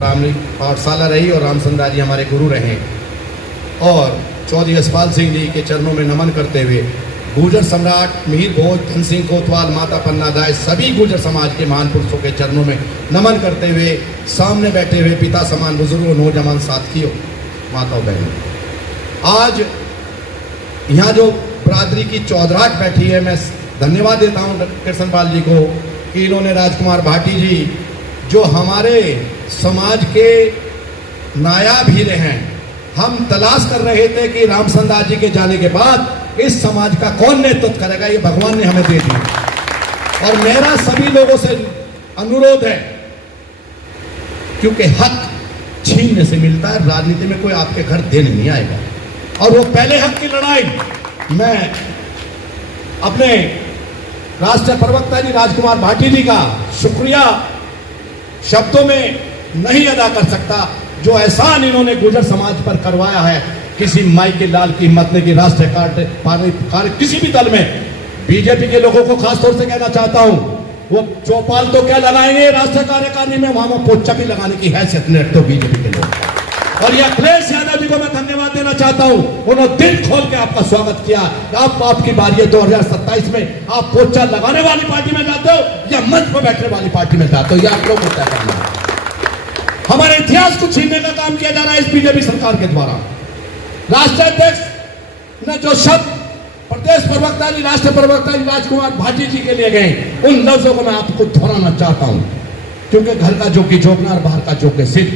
राम पाठशाला रही और रामचंद्र जी हमारे गुरु रहे और चौधरी यशपाल सिंह जी के चरणों में नमन करते हुए गुर्जर सम्राट मिहिर भोज, धन सिंह कोतवाल, माता पन्ना दास, सभी गुर्जर समाज के महान पुरुषों के चरणों में नमन करते हुए सामने बैठे हुए पिता समान बुजुर्गों, नौजवान साथियों, माताओं, बहनों, आज यहाँ जो बरादरी की चौधराहट बैठी है, मैं धन्यवाद देता हूँ कृष्णपाल जी को कि इन्होंने राजकुमार भाटी जी जो हमारे समाज के नायाब हीरे हैं, हम तलाश कर रहे थे कि रामचंद्र जी के जाने के बाद इस समाज का कौन नेतृत्व करेगा, ये भगवान ने हमें दे दिया। और मेरा सभी लोगों से अनुरोध है, क्योंकि हक छीनने से मिलता है, राजनीति में कोई आपके घर देने नहीं आएगा। और वो पहले हक की लड़ाई मैं अपने राष्ट्रीय प्रवक्ता जी राजकुमार भाटी जी का शुक्रिया शब्दों में नहीं अदा कर सकता, जो एहसान इन्होंने गुर्जर समाज पर करवाया है। किसी माई के लाल की हिम्मत ने कि राष्ट्रीय कार्य किसी भी दल में बीजेपी के लोगों को खासतौर से कहना चाहता हूं, वो चौपाल तो क्या लगाएंगे राष्ट्रीय कार्यकारिणी में, वहां पोचा भी लगाने की हैसियत नहीं रखते बीजेपी के लोग। और ये अखिलेश यादव जी को मैं धन्यवाद देना चाहता हूं, उन्होंने दिल खोल के आपका स्वागत किया। आपकी बारी है 2027 में, आप पोचा लगाने वाली पार्टी में जाते हो या मंच पर बैठने वाली पार्टी में जाते हो, ये आप लोग को तय करना है। हमारे इतिहास को छीनने का काम किया जा रहा है इस बीजेपी सरकार के द्वारा। राष्ट्रीय अध्यक्ष ने जो शब्द प्रदेश प्रवक्ता जी, राष्ट्रीय प्रवक्ता जी राजकुमार भाटी जी के लिए गए, उन लफ्जों को मैं आपको दोहराना चाहता हूं, क्योंकि घर का जोगी जोगना और बाहर का जोगे सिद्ध।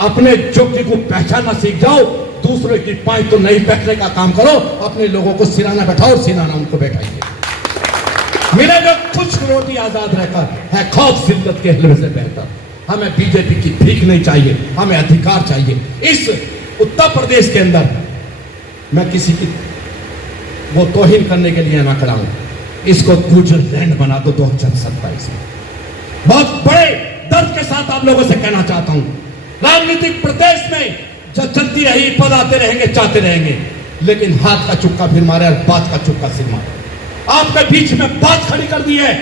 अपने जोगी को पहचानना सीख जाओ, दूसरे की पाई तो नहीं बैठने का काम करो, अपने लोगों को सिराना बैठाओ और सिराना उनको बैठाइए। मेरा जो कुछ रोटी आजाद रहकर है खौफ जिल्लत के हलवे से बेहतर। हमें बीजेपी की भीख नहीं चाहिए, हमें अधिकार चाहिए। इस उत्तर प्रदेश के अंदर मैं किसी की वो तौहीन करने के लिए ना खड़ा हूं, इसको गुजरलैंड बना दो 2027 में। बहुत बड़े दर्द के साथ आप लोगों से कहना चाहता हूं, राजनीतिक प्रदेश में जब चलती रही, पद आते रहेंगे, चाहते रहेंगे, लेकिन हाथ का चुक्का फिर मारे और बात का चुक्का सिर मारे। आपके बीच में बात खड़ी कर दी है,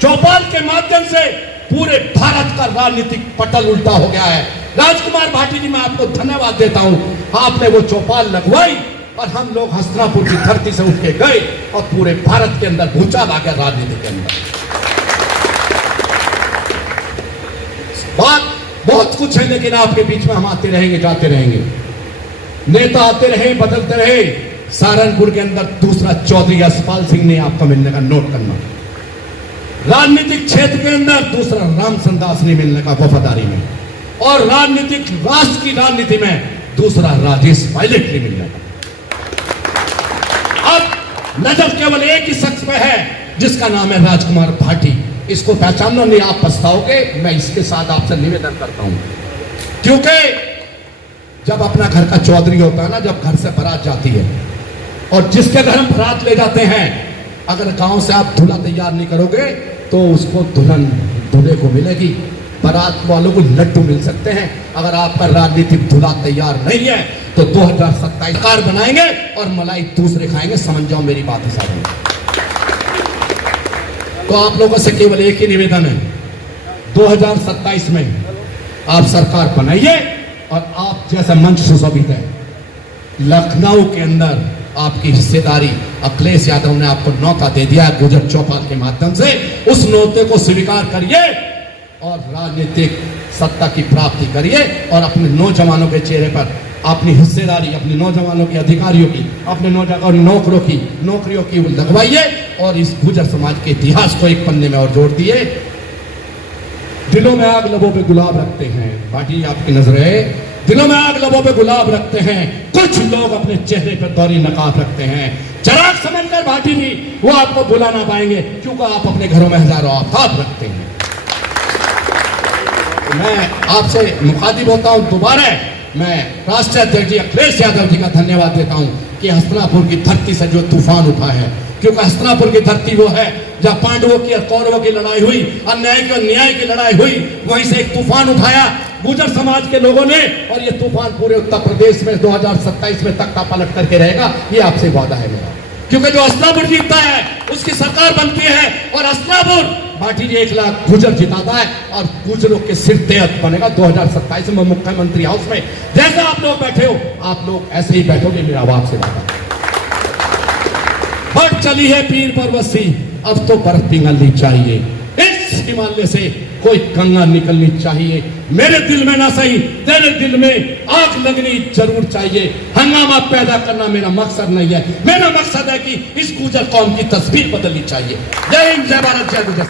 चौपाल के माध्यम से पूरे भारत का राजनीतिक पटल उल्टा हो गया है। राजकुमार भाटी जी, मैं आपको धन्यवाद देता हूं, आपने वो चौपाल लगवाई और हम लोग हस्तिनापुर की धरती से उठ के गए और पूरे भारत के अंदर भूचाल आ गया राजनीति के अंदर। बात बहुत कुछ है, लेकिन आपके बीच में हम आते रहेंगे, जाते रहेंगे, नेता आते रहे, बदलते रहे। सहारनपुर के अंदर दूसरा चौधरी यशपाल सिंह ने आपको मिलने का नोट करना, राजनीतिक क्षेत्र के अंदर दूसरा रामचंद्र दास ने मिलने का वफादारी में, और राजनीतिक राष्ट्र की राजनीति में दूसरा राजेश पायलट ने मिलने का। अब नजर केवल एक ही शख्स पे है, जिसका नाम है राजकुमार भाटी। इसको पहचानना नहीं, आप पछताओगे। मैं इसके साथ आपसे निवेदन करता हूं, क्योंकि जब अपना घर का चौधरी होता है ना, जब घर से बारात जाती है और जिसके घर हम बारात ले जाते हैं, अगर गांव से आप दूल्हा तैयार नहीं करोगे तो उसको दुल्हन दूल्हे को मिलेगी। बारात वालों को लड्डू मिल सकते हैं। अगर आपका राजनीतिक दूल्हा तैयार नहीं है तो 2027 कार बनाएंगे और मलाई दूसरे खाएंगे। समझ जाओ मेरी बात है साहब। तो आप लोगों से केवल एक ही निवेदन है, 2027 में आप सरकार बनाइए और आप जैसा मंच सुशोभित है, लखनऊ के अंदर आपकी हिस्सेदारी अखिलेश यादव ने आपको न्योता दे दिया गुर्जर चौपाल के माध्यम से, उस न्योते को स्वीकार करिए और राजनीतिक सत्ता की प्राप्ति करिए और अपने नौजवानों के चेहरे पर अपनी हिस्सेदारी, अपने नौजवानों की, अधिकारियों की, अपने नौकरियों की लगवाइए और इस गुर्जर समाज के इतिहास को एक पन्ने में और जोड़ दिए। दिलों में आग, लबों पे गुलाब रखते हैं भाटी, आपकी नजरें दिलों में आग, लबों पे गुलाब रखते हैं। कुछ लोग अपने चेहरे पर दौरी नकाब रखते हैं। चिराग समझकर भाटी जी वो आपको बुला ना पाएंगे, क्योंकि आप अपने घरों में हजारों आफताब रखते हैं। मैं आपसे मुखातिब होता हूं दोबारा, मैं राष्ट्रीय अध्यक्ष जी अखिलेश यादव जी का धन्यवाद देता हूं कि हस्तिनापुर की धरती से जो तूफान उठा है, क्योंकि हस्तिनापुर की धरती वो है जहां पांडवों की और कौरवों की लड़ाई हुई, अन्याय की और न्याय की लड़ाई हुई। वहीं से एक तूफान उठाया गुर्जर समाज के लोगों ने, और ये तूफान पूरे उत्तर प्रदेश में 2027 में तख्ता पलट करके रहेगा। ये आपसे वादा है मेरा, क्योंकि जो हस्तिनापुर जीतता है उसकी सरकार बनती है और हस्तिनापुर पार्टी जी 1 लाख गुजर जिताता है और गुजरों के सिर तेज बनेगा 2027 में मुख्यमंत्री हाउस में। जैसे आप लोग बैठे हो, आप लोग ऐसे ही बैठोगे, मेरा बाप से बात। बढ़ चली है पीर परवसी, अब तो बर्फ पिघलनी चाहिए, इस हिमालय से कोई गंगा निकलनी चाहिए। मेरे दिल में ना सही, तेरे दिल में आग लगनी जरूर चाहिए। हंगामा पैदा करना मेरा मकसद नहीं है, मेरा मकसद है कि इस गुजर कौम की तस्वीर बदलनी चाहिए। जय हिंद, जय भारत, जय गुजर।